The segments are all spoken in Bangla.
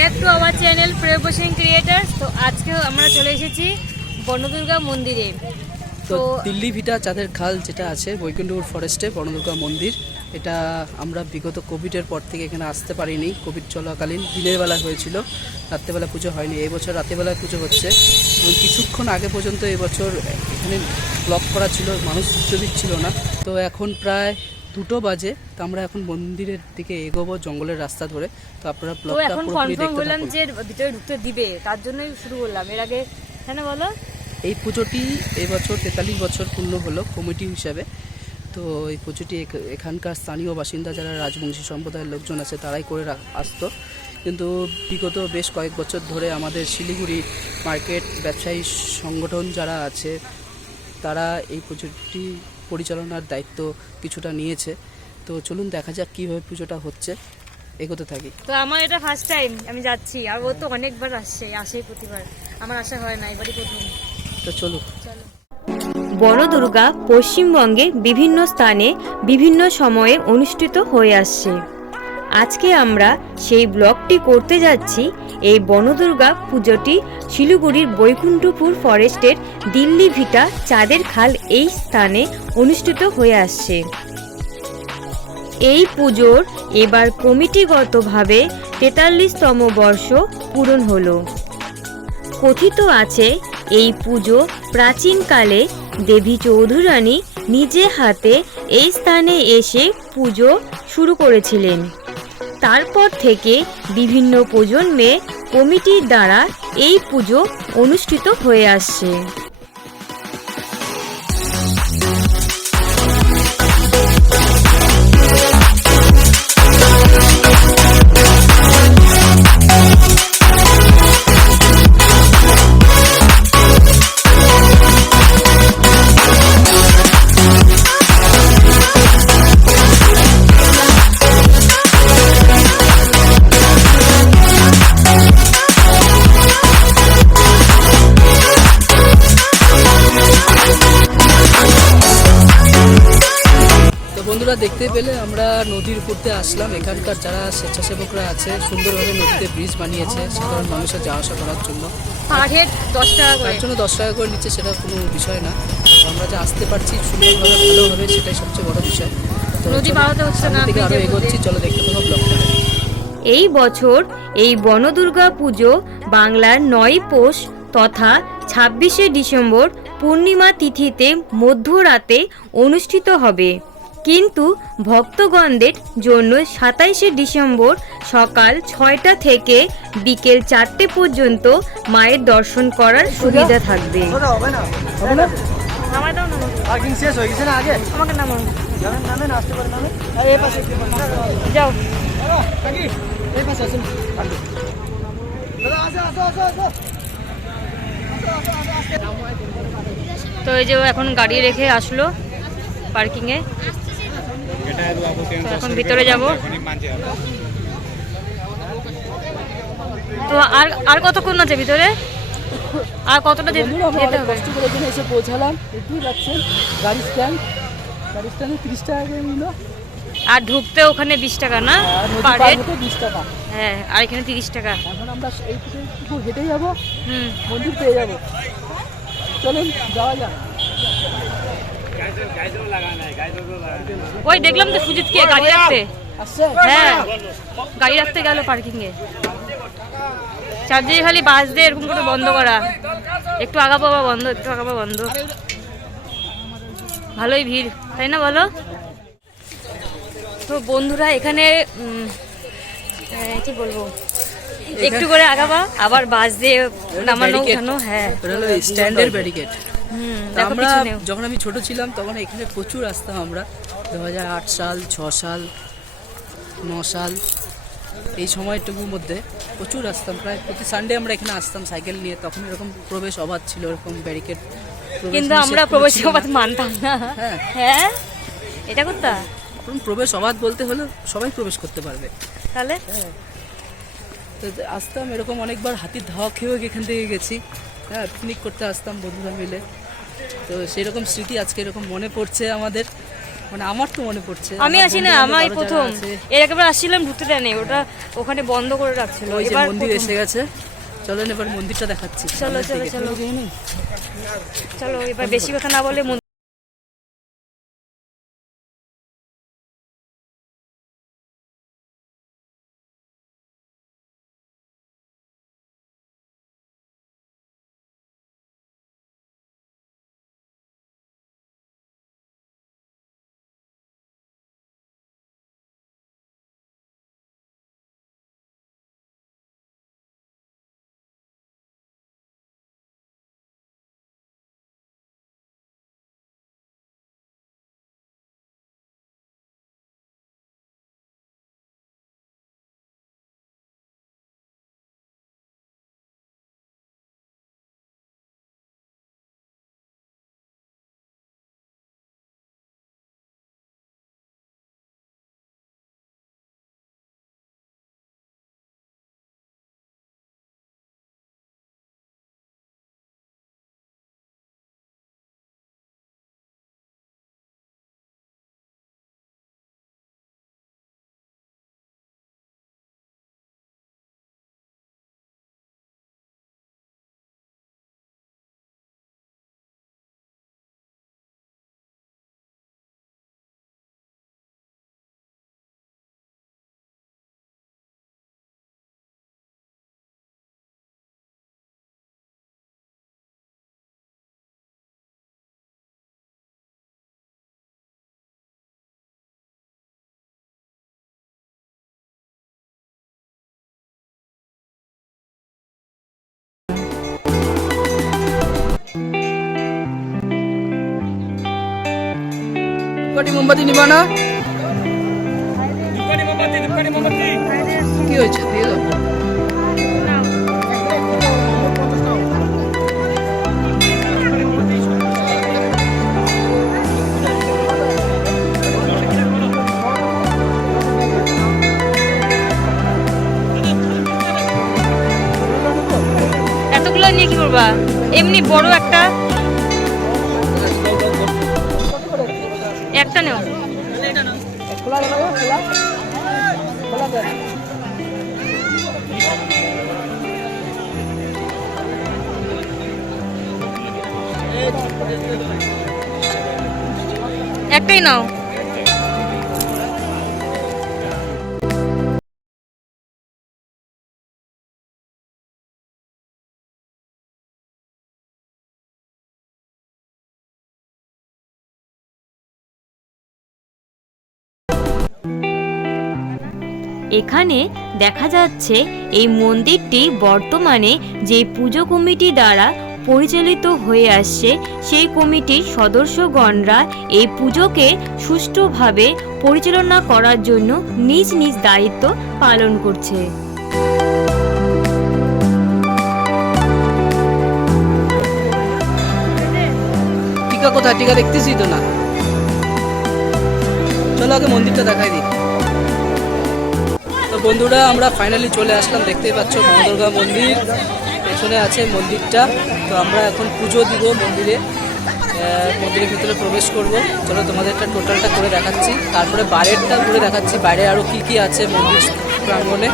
ব্যাক টু আওয়ার চ্যানেল প্রিয় সিং ক্রিয়েটার্স তো আজকে আমরা চলে এসেছি বনদুর্গা মন্দিরে। তো দিল্লি ভিটা চাঁদের খাল যেটা আছে বৈকুণ্ঠপুর ফরেস্টে বনদুর্গা মন্দির। এটা আমরা বিগত কোভিডের পর থেকে এখানে আসতে পারিনি। কোভিড চলাকালীন দিনের বেলা হয়েছিল রাত্রেবেলা পুজো হয়নি। এই বছর রাতেবেলায় পুজো হচ্ছে। এবং কিছুক্ষণ আগে পর্যন্ত এবছর এখানে ব্লক করা ছিল মানুষ দিচ্ছিল না। তো এখন প্রায় দুটো বাজে তো আমরা এখন মন্দিরের দিকে এগোবো জঙ্গলের রাস্তা ধরে। তো আপনারা ব্লগটা এখন কনফার্ম হলাম যে ভিতরে ঢুকতে দিবে তার জন্যই শুরু করলাম। এর আগে হ্যাঁ বলো? এই পুজোটি এবছর তেতাল্লিশ বছর পূর্ণ হলো কমিটি হিসাবে। তো এই পুজোটি এখ- এখানকার স্থানীয় বাসিন্দা যারা রাজবংশী সম্প্রদায়ের লোকজন আছে তারাই করে আসতো। কিন্তু বিগত বেশ কয়েক বছর ধরে আমাদের শিলিগুড়ি মার্কেট ব্যবসায়ী সংগঠন যারা আছে তারা এই পুজোটি পরিচালনার দায়িত্ব কিছুটা নিয়েছে। তো চলুন দেখা যাক কীভাবে পুজোটা হচ্ছে। এগোতে থাকি। তো আমার এটা ফার্স্ট টাইম আমি যাচ্ছি। আর ও তো অনেকবার আসছে আসে প্রতিবার। আমার আশা হয় না এবারই প্রথম। তো চলো। বনদুর্গা পশ্চিমবঙ্গে বিভিন্ন স্থানে বিভিন্ন সময়ে অনুষ্ঠিত হয়ে আসছে। আজকে আমরা সেই ব্লগটি করতে যাচ্ছি এই বনদুর্গা পুজোটি শিলিগুড়ির বৈকুণ্ঠপুর ফরেস্টের দিল্লি ভিটা চাঁদের খাল এই স্থানে অনুষ্ঠিত হয়ে আসছে। এই পুজোর এবার কমিটিগতভাবে তেতাল্লিশতম বর্ষ পূরণ হলো। কথিত আছে, এই পুজো প্রাচীনকালে দেবী চৌধুরানী নিজে হাতে এই স্থানে এসে পুজো শুরু করেছিলেন। তারপর থেকে বিভিন্ন প্রজন্মে কমিটির দ্বারা এই পুজো অনুষ্ঠিত হয়ে আসছে। পেলে আমরা নদীর উপরতে আসলাম। এখানকার যারা স্বেচ্ছাসেবকরা আছে সুন্দরভাবে নদীতে ব্রিজ বানিয়েছে। সাধারণ মানুষের যাওয়া আসা করার জন্য। পার হেড দশ টাকা করে। জন্য দশ টাকা করে নিচ্ছে সেটা কোনো বিষয় না। আমরা যে আসতে পারছি সুন্দরভাবে ভালোভাবে সেটাই সবচেয়ে বড় বিষয়। তো নদী হচ্ছে না, সামনের দিকে এগোচ্ছি। চলো দেখতে থাকো ব্লগটা। এই বছর এই বনদুর্গা পুজো বাংলার নয় পৌষ তথা ছাব্বিশে ডিসেম্বর পূর্ণিমা তিথিতে মধ্যরাতে অনুষ্ঠিত হবে। কিন্তু ভক্তগণদের জন্য সাতাইশে ডিসেম্বর সকাল ছয়টা থেকে বিকেল চারটে পর্যন্ত মায়ের দর্শন করার সুবিধা থাকবে। হবে না হবে না। নামাই দাও না আমাকে। পার্কিং শেষ গেছে না আগে? আমাকে নামাও। নামেন নামেন আসতে পারেন নামেন আর এই পাশে যাও। কাকি এই পাশে আসুন। দাদা আসো আসো আসো আসো। তো এই যে এখন গাড়ি রেখে আসলো পার্কিংয়ে। এখন ভিতরে যাব। তো আর আর কতক্ষণ আছে ভিতরে? আর কতটা যেতে হবে? কষ্ট করে এখানে এসে পৌঁছালাম। দেখতেই পাচ্ছেন গাড়ি স্ট্যান্ড গাড়ি স্ট্যান্ডে তিরিশ টাকা করে নিল। আর ঢুকতে ওখানে বিশ টাকা না? পার হেড বিশ টাকা। হ্যাঁ আর এখানে তিরিশ টাকা। এখন আমরা এই একটু হেঁটে যাব। হুম। মন্দির পেয়ে যাব। চলুন যাওয়া যাক। ওই দেখলাম তো সুজিতকে গাড়ি রাখতে। আসছে হ্যাঁ গাড়ি রাখতে গেল পার্কিং এ চারদিকে খালি বাস দিয়ে এরকম করে বন্ধ করা। একটু আগা পাবা বন্ধ একটু আগা পাবা বন্ধ। ভালোই ভিড় তাই না বলো? তো বন্ধুরা এখানে কি বলব? একটু করে আগাবা আবার বাস দিয়ে নামানো Barricade। হ্যাঁ। স্ট্যান্ডের ব্যারিকেড হুম। আমরা যখন আমি ছোট ছিলাম তখন এখানে প্রচুর আসতাম আমরা। দু হাজার আট সাল ছ সাল ন সাল এই সময়টুকুর মধ্যে প্রচুর আসতাম। প্রায় প্রতি সানডে আমরা এখানে আসতাম সাইকেল নিয়ে। তখন এরকম প্রবেশ অবাধ ছিল এরকম ব্যারিকেড কিন্তু আমরা প্রবেশ অবাধ মানতাম না। হ্যাঁ। হ্যাঁ? এটা করতা এখন প্রবেশ অবাধ বলতে হলে সবাই প্রবেশ করতে পারবে। তাহলে? তো আসতাম এরকম অনেকবার হাতির ধাওয়া খেয়েও এখান থেকে গেছি। হ্যাঁ পিকনিক করতে আসতাম বন্ধুরা মিলে। তো সেরকম স্মৃতি আজকে এরকম মনে পড়ছে আমাদের। মানে আমার তো মনে পড়ছে। আমি আসি না আমার প্রথম। এর একবার আসছিলাম ঢুকতে দেয়নি ওটা ওখানে বন্ধ করে রাখছিল। ওই যে এবার মন্দির এসে গেছে। চলেন এবার মন্দিরটা দেখাচ্ছি। চলো, চলো, চলো। চলো এবার বেশি কথা না বলে ধূপকাঠি মোমবাতি নিবা না? কি হয়েছে? দিয়ে দাও। এতগুলো নিয়ে কি করবা? এমনি বড় একটা একটা একটাই নাও। এখানে দেখা যাচ্ছে এই মন্দিরটি বর্তমানে যে পুজো কমিটি দ্বারা পরিচালিত হয়ে আসছে, সেই কমিটির সদস্যগণরা এই পুজোকে সুষ্ঠুভাবে পরিচালনা করার জন্য নিজ নিজ দায়িত্ব পালন করছে। টিকা কোথায়? টিকা দেখতেছি তো না। চলো আগে মন্দিরটা দেখাই দিই। তো বন্ধুরা, আমরা ফাইনালি চলে আসলাম, দেখতেই পাচ্ছ মা দুর্গা মন্দির। পেছনে আছে মন্দিরটা, তো আমরা এখন পুজো দিব মন্দিরে। মন্দিরের ভিতরে প্রবেশ করব। চলো তোমাদেরটা টোটালটা করে দেখাচ্ছি। তারপরে বাইরেরটা করে দেখাচ্ছি, বাইরে আরও কি কি আছে মন্দির প্রাঙ্গণে।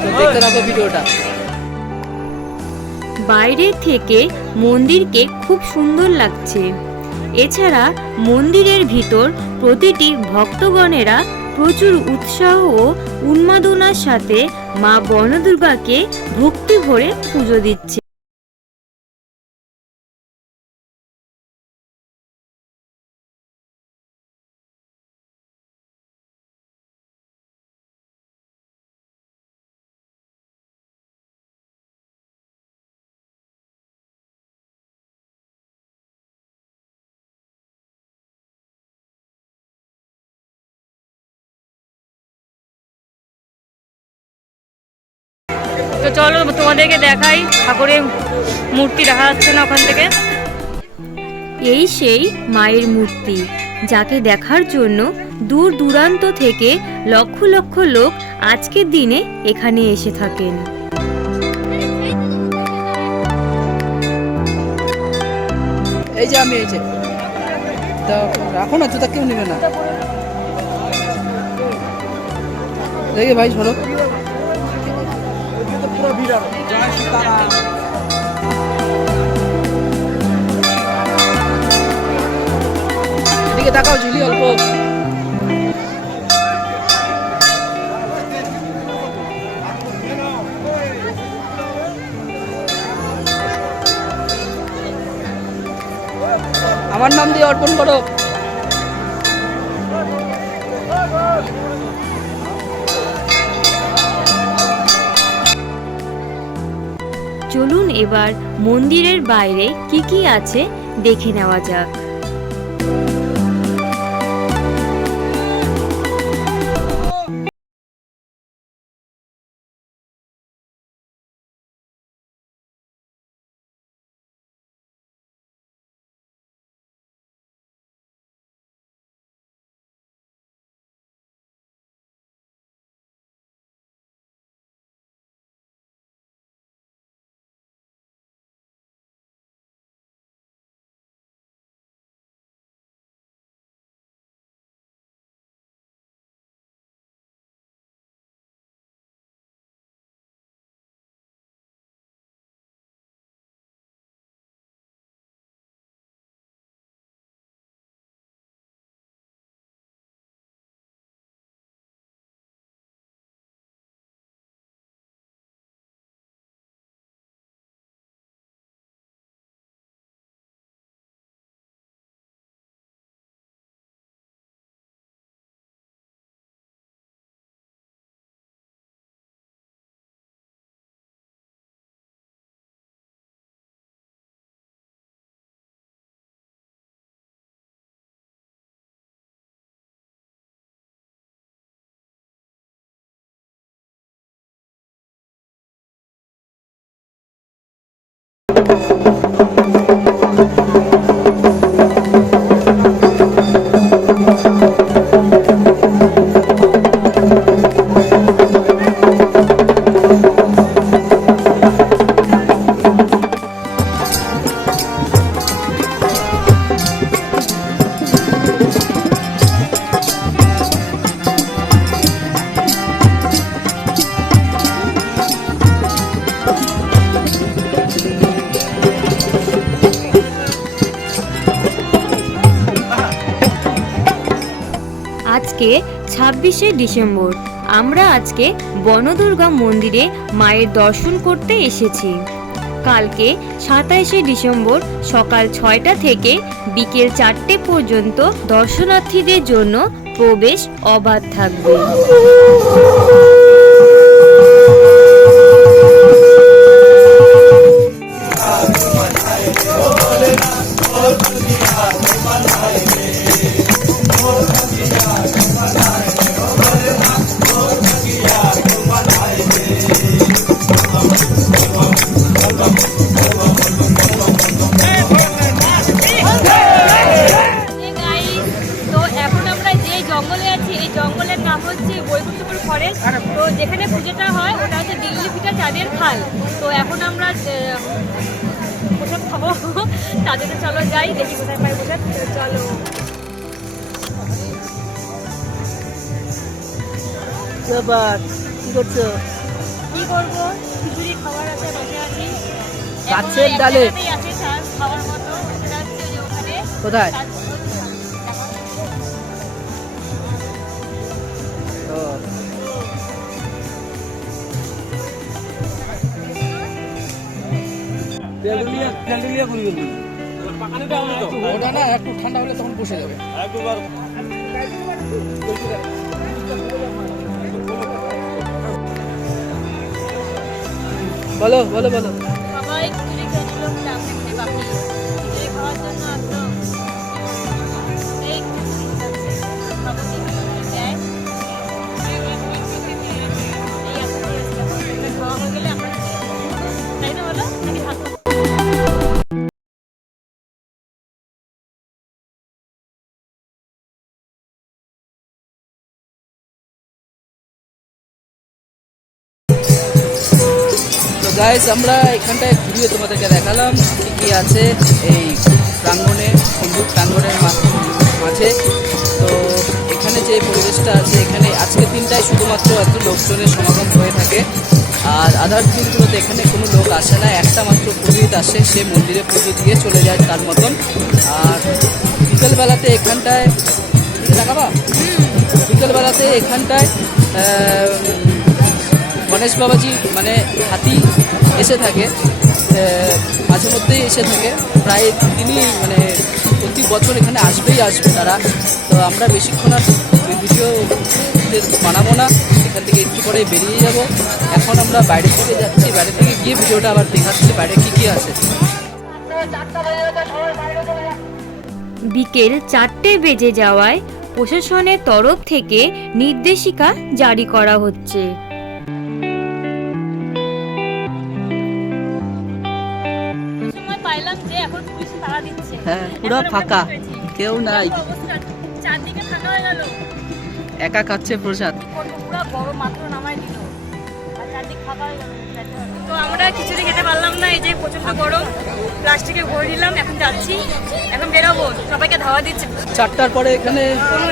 তো দেখতে থাকো ভিডিওটা। বাইরে থেকে মন্দিরকে খুব সুন্দর লাগছে। এছাড়া মন্দিরের ভিতর প্রতিটি ভক্তগণেরা প্রচুর উৎসাহ ও উন্মাদনার সাথে মা বর্ণদুর্গাকে ভক্তি ভরে পুজো দিচ্ছে। তো চলো তোমাদেরকে দেখাই ঠাকুরের মূর্তি দেখা যাচ্ছে না ওখান থেকে। এই সেই মায়ের মূর্তি যাকে দেখার জন্য দূর দূরান্ত থেকে লক্ষ লক্ষ লোক আজকের দিনে এখানে এসে থাকেন। এই যে আমি এই যে। রাখো না জুতা কেউ নেবে না। দেখে ভাই সরো এদিকে তাকাও ঝুলি অল্প। আমার নাম দিয়ে অর্পণ করো। চলুন এবার মন্দিরের বাইরে কি কি আছে দেখে নেওয়া যাক। আজকে ছাব্বিশে ডিসেম্বর। আমরা আজকে বনদুর্গা মন্দিরে মায়ের দর্শন করতে এসেছি। কালকে সাতাইশে ডিসেম্বর সকাল ছয়টা থেকে বিকেল চারটে পর্যন্ত দর্শনার্থীদের জন্য প্রবেশ অবাধ থাকবে। খাব তাদের চলো যাই দেখি কোথায় পাই বোঝা চলো। কি করছ? কি করব? খিচুড়ি খাবার আছে বসে আছি। গাছের ডালে? আছে খাওয়ার মতো। সেটা হচ্ছে ওই যে ওখানে কোথায়? ওটা না একটু ঠান্ডা হলে তখন বসে যাবে। বলো বলো বলো। তো গাইস আমরা এখানটায় ঘুরিয়ে তোমাদেরকে দেখালাম কী কী আছে এই প্রাঙ্গণে হিন্দু প্রাঙ্গণের মাঝে। তো এখানে যে পরিবেশটা আছে এখানে আজকের দিনটাই শুধুমাত্র এত লোকজনের সমাগম হয়ে থাকে। আর আদার্স দিনগুলোতে এখানে কোনো লোক আসে না একটা মাত্র পুরোহিত আসে সে মন্দিরে পুজো দিয়ে চলে যায় তার মতন। আর বিকেলবেলাতে এখানটায় দেখাবা বিকেলবেলাতে এখানটায় গণেশ বাবাজি মানে হাতি এসে থাকে মাঝে মধ্যেই এসে থাকে। প্রায় তিনি মানে প্রতি বছর এখানে আসবেই আসবে তারা। তো আমরা বেশিক্ষণ আর ভিডিও বানাবো না। এখান থেকে একটু পরে বেরিয়ে যাব। এখন আমরা বাইরে থেকে যাচ্ছি। বাইরে থেকে গিয়ে ভিডিওটা আবার দেখাচ্ছি বাইরে কী কী আছে। বিকেল চারটে বেজে যাওয়ায় প্রশাসনের তরফ থেকে নির্দেশিকা জারি করা হচ্ছে। হ্যাঁ পুরো ফাঁকা কেউ নাই। চারদিকে ফাঁকা হয়ে গেল একা খাচ্ছে প্রসাদ। পুরো বড় মাত্র নামাই দিল আর চারদিক ফাঁকা হয়ে গেল তো আমরা খিচুড়ি খেতে পারলাম না এই যে প্রচণ্ড গরম। প্লাস্টিকে ভরে নিলাম এখন যাচ্ছি। এখন বেরোবো সবাইকে ধাওয়া দিচ্ছে। চারটার পরে এখানে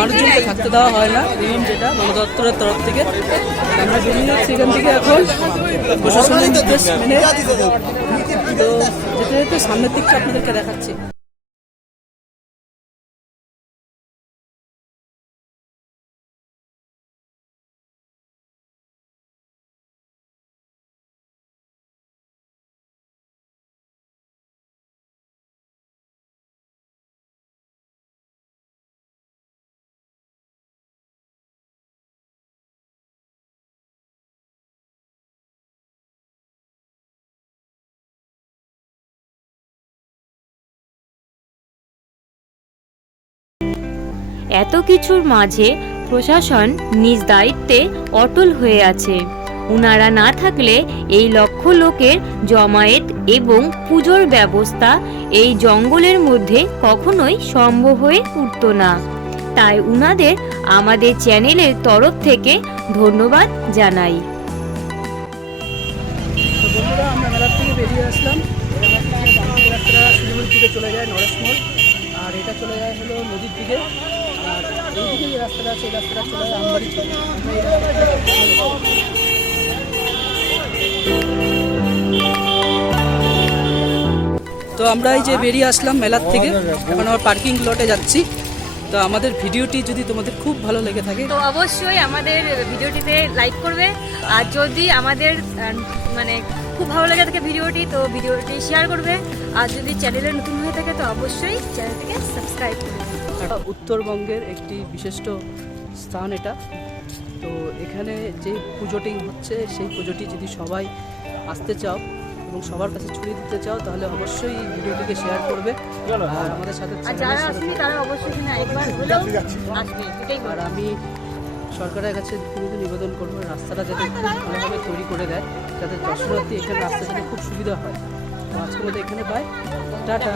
মানুষজনকে থাকতে দেওয়া হয় না নিয়ম যেটা বন দপ্তরের তরফ থেকে। আমরা বেরিয়ে যাচ্ছি এখান থেকে এখন। প্রশাসনের নির্দেশ মেনে তো যেতে যেতে সামনের দিকটা আপনাদেরকে দেখাচ্ছি। এত কিছুর মাঝে প্রশাসন নিজ দায়িত্বে অটল হয়ে আছে। উনারা না থাকলে এই লক্ষ লোকের জমায়েত এবং পুজোর ব্যবস্থা এই জঙ্গলের মধ্যে কখনোই সম্ভব হয়ে উঠত না। তাই উনাদের আমাদের চ্যানেলের তরফ থেকে ধন্যবাদ জানাই। আর এটা চলে যায় হলো নদীর দিকে। তো আমরা এই যে বেরিয়ে আসলাম মেলার থেকে। এখন আমার পার্কিং লটে যাচ্ছি। তো আমাদের ভিডিওটি যদি তোমাদের খুব ভালো লেগে থাকে তো অবশ্যই আমাদের ভিডিওটিতে লাইক করবে। আর যদি আমাদের মানে খুব ভালো লেগে থাকে ভিডিওটি, তো ভিডিওটি শেয়ার করবে। আর যদি চ্যানেলে নতুন হয়ে থাকে, তো অবশ্যই চ্যানেলটিকে সাবস্ক্রাইব করবে। উত্তরবঙ্গের একটি বিশিষ্ট স্থান এটা। তো এখানে যে পুজোটি হচ্ছে সেই পুজোটি যদি সবাই আসতে চাও এবং সবার কাছে ছড়িয়ে দিতে চাও তাহলে অবশ্যই এই ভিডিওটিকে শেয়ার করবে। আর আমাদের সাথে আর আমি সরকারের কাছে কিন্তু নিবেদন করব রাস্তাটা যাতে খুব ভালোভাবে তৈরি করে দেয় যাতে দর্শনার্থী এখানে রাস্তা যাতে খুব সুবিধা হয়। তো আজকের মধ্যে এখানে পাই টাটা।